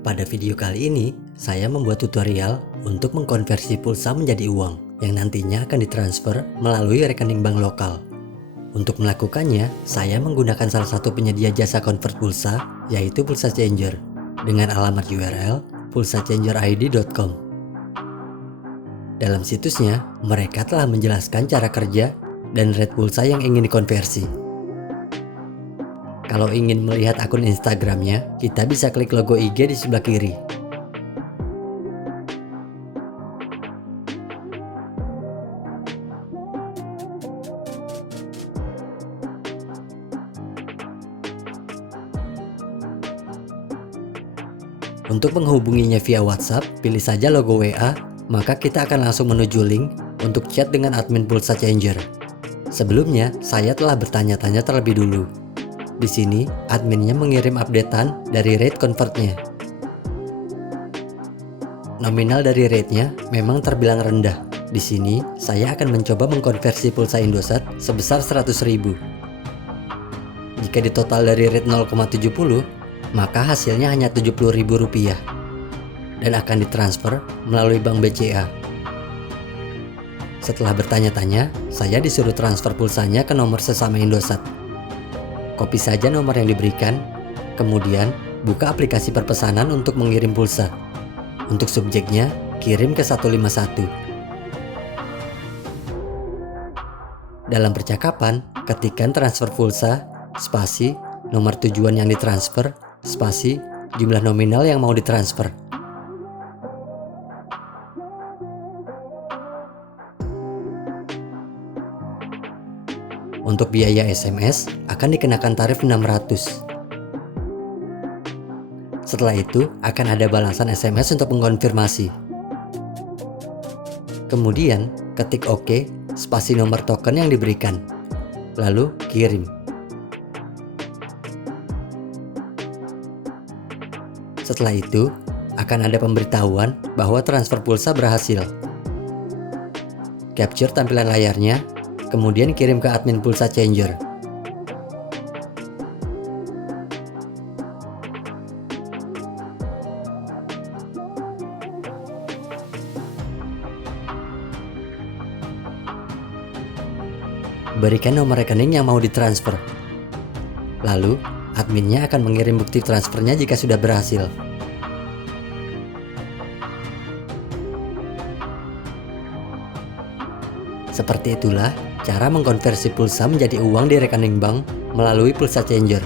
Pada video kali ini, saya membuat tutorial untuk mengkonversi pulsa menjadi uang yang nantinya akan ditransfer melalui rekening bank lokal. Untuk melakukannya, saya menggunakan salah satu penyedia jasa convert pulsa, yaitu Pulsa Changer, dengan alamat URL pulsachangerid.com. Dalam situsnya, mereka telah menjelaskan cara kerja dan rate pulsa yang ingin dikonversi. Kalau ingin melihat akun Instagramnya, kita bisa klik logo IG di sebelah kiri. Untuk menghubunginya via WhatsApp, pilih saja logo WA, maka kita akan langsung menuju link untuk chat dengan admin Pulsa Changer. Sebelumnya, saya telah bertanya-tanya terlebih dulu. Di sini, adminnya mengirim updatean dari rate convertnya. Nominal dari rate-nya memang terbilang rendah. Di sini, saya akan mencoba mengkonversi pulsa Indosat sebesar 100.000. Jika ditotal dari rate 0,70, maka hasilnya hanya Rp70.000 dan akan ditransfer melalui Bank BCA. Setelah bertanya-tanya, saya disuruh transfer pulsanya ke nomor sesama Indosat. Copy saja nomor yang diberikan, kemudian buka aplikasi perpesanan untuk mengirim pulsa. Untuk subjeknya, kirim ke 151. Dalam percakapan, ketikkan transfer pulsa, spasi, nomor tujuan yang ditransfer, spasi, jumlah nominal yang mau ditransfer. Untuk biaya SMS akan dikenakan tarif 600. Setelah itu akan ada balasan SMS untuk mengkonfirmasi. Kemudian ketik OK, spasi nomor token yang diberikan. Lalu kirim. Setelah itu akan ada pemberitahuan bahwa transfer pulsa berhasil. Capture tampilan layarnya, kemudian kirim ke admin Pulsa Changer. Berikan nomor rekening yang mau ditransfer. Lalu, adminnya akan mengirim bukti transfernya jika sudah berhasil. Seperti itulah cara mengkonversi pulsa menjadi uang di rekening bank melalui Pulsa Changer.